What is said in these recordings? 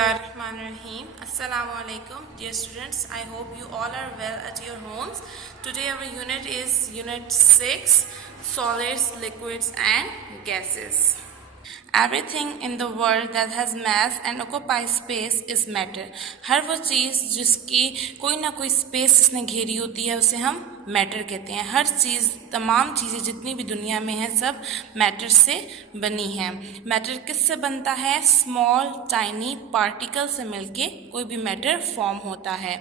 Bismillahirrahmanirrahim. Assalamu alaikum, dear students. I hope you all are well at your homes. Today our unit is Unit 6, Solids, Liquids and Gases. Everything in the world that has mass and occupies space is matter. हर वो चीज़ जिसकी कोई ना कोई space इसने घेरी होती है उसे हम मैटर कहते हैं. हर चीज़, तमाम चीज़ें जितनी भी दुनिया में हैं सब मैटर से बनी हैं. मैटर किससे बनता है? स्मॉल टाइनी पार्टिकल से मिलके कोई भी मैटर फॉर्म होता है.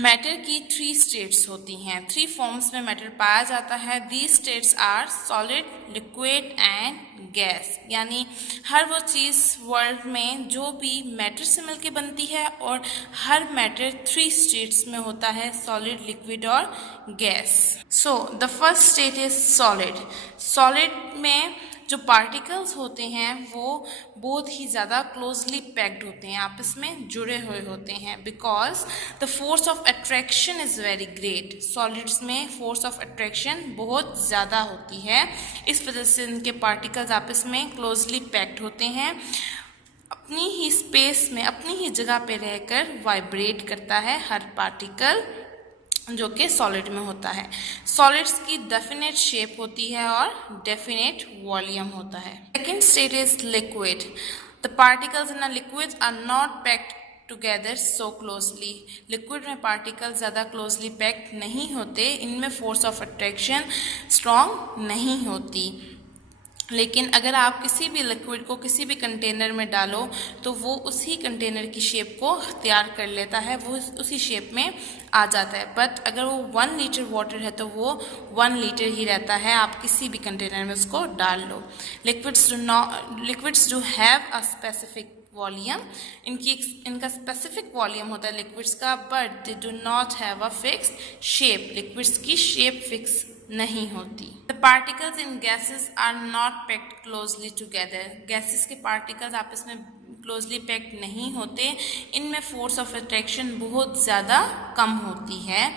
मैटर की 3 स्टेट्स होती हैं. 3 फॉर्म्स में मैटर पाया जाता है. These states are solid, liquid and gas. यानी हर वो चीज़ वर्ल्ड में जो भी मैटर से मिलके बनती है और हर मैटर 3 स्टेट्स में होता है, सॉलिड, लिक्विड और gas. So the first state is solid. Solid में जो पार्टिकल्स होते हैं वो बहुत ही ज़्यादा क्लोजली पैक्ड होते हैं, आपस में जुड़े हुए होते हैं. Because the force of attraction is very great. Solids में फोर्स ऑफ अट्रैक्शन बहुत ज़्यादा होती है, इस वजह से इनके पार्टिकल्स आपस में क्लोजली पैक्ड होते हैं. अपनी ही स्पेस में, अपनी ही जगह पे रहकर वाइब्रेट करता है हर पार्टिकल जो कि सॉलिड में होता है. सॉलिड्स की डेफिनेट शेप होती है और डेफिनेट वॉल्यूम होता है. Second state is liquid. The particles in a liquid are not packed together so closely. Liquid में पार्टिकल्स ज़्यादा क्लोजली पैक्ड नहीं होते, इनमें फोर्स ऑफ अट्रैक्शन स्ट्रॉन्ग नहीं होती. लेकिन अगर आप किसी भी लिक्विड को किसी भी कंटेनर में डालो तो वो उसी कंटेनर की शेप को अख्तियार कर लेता है, वो उसी शेप में आ जाता है. बट अगर वो 1 लीटर वाटर है तो वो 1 लीटर ही रहता है, आप किसी भी कंटेनर में उसको डाल लो. Liquids do have a specific volume. इनका स्पेसिफिक वॉल्यूम होता है लिक्विड्स का, but they do not have a fixed shape. Liquids की शेप फिक्स नहीं होती. The particles in gases are not packed closely together. Gases के पार्टिकल्स आपस में क्लोजली पैक्ड नहीं होते, इनमें फोर्स ऑफ अट्रैक्शन बहुत ज़्यादा कम होती है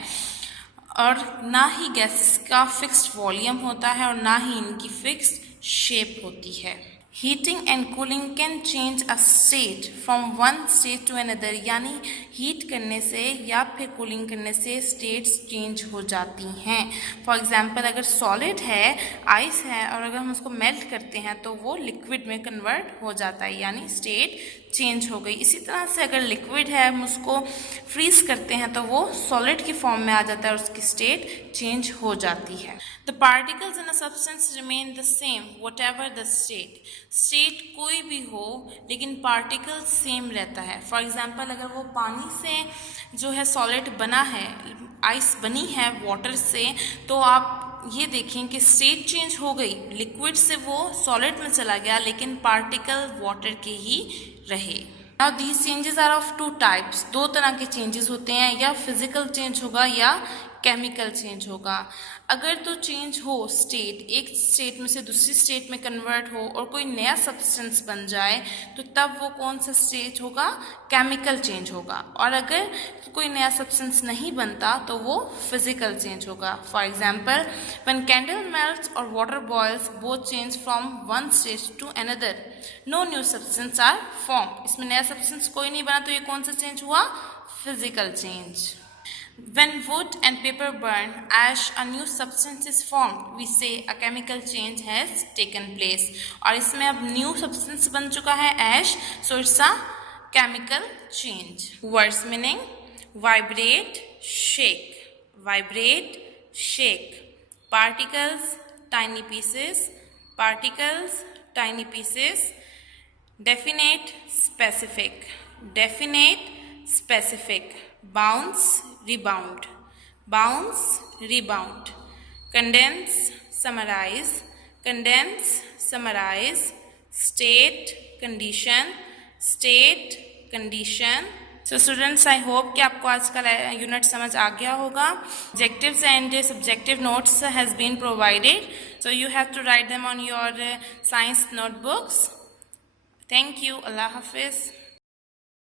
और ना ही गैसेस का फिक्स्ड वॉल्यूम होता है और ना ही इनकी फिक्स्ड शेप होती है. Heating and cooling can change a state from one state to another. यानी हीट करने से या फिर कूलिंग करने से स्टेट्स चेंज हो जाती हैं. फॉर एग्जांपल अगर सॉलिड है, आइस है, और अगर हम उसको मेल्ट करते हैं तो वो लिक्विड में कन्वर्ट हो जाता है, यानी स्टेट चेंज हो गई. इसी तरह से अगर लिक्विड है, हम उसको फ्रीज करते हैं तो वो सॉलिड की फॉर्म में आ जाता है और उसकी स्टेट चेंज हो जाती है. The particles in a substance remain the same what ever the state. State कोई भी हो लेकिन पार्टिकल सेम रहता है. फॉर एग्जाम्पल अगर वो पानी से जो है सॉलिड बना है, आइस बनी है वाटर से, तो आप ये देखें कि स्टेट चेंज हो गई, लिक्विड से वो सॉलिड में चला गया लेकिन पार्टिकल वाटर के ही रहे. Now these changes are of 2 types. 2 तरह के चेंजेस होते हैं, या फिजिकल चेंज होगा या केमिकल चेंज होगा. अगर तो चेंज हो स्टेट, एक स्टेट में से दूसरी स्टेट में कन्वर्ट हो और कोई नया सब्सटेंस बन जाए, तो तब वो कौन सा स्टेट होगा? केमिकल चेंज होगा. और अगर कोई नया सब्सटेंस नहीं बनता तो वो फिजिकल चेंज होगा. For example when candle melts और water boils, both change from one state to another, no new substance are form. इसमें नया सब्सटेंस कोई नहीं बना, तो ये कौन सा चेंज हुआ? Physical change. When wood and paper burn, ash, a new substance is formed. We say a chemical change has taken place. और इसमें अब new substance बन चुका है ash, so it's a chemical change. Words meaning: vibrate, shake. Vibrate, shake. Particles, tiny pieces. Particles, tiny pieces. Definite, specific. Definite, specific. Bounce, rebound. Bounce, rebound. Condense, summarize. Condense, summarize. State, condition. State, condition. So students, I hope कि आपको आज का unit समझ आ गया होगा. Objectives and subjective notes has been provided, so you have to write them on your science notebooks. Thank you. Allah Hafiz.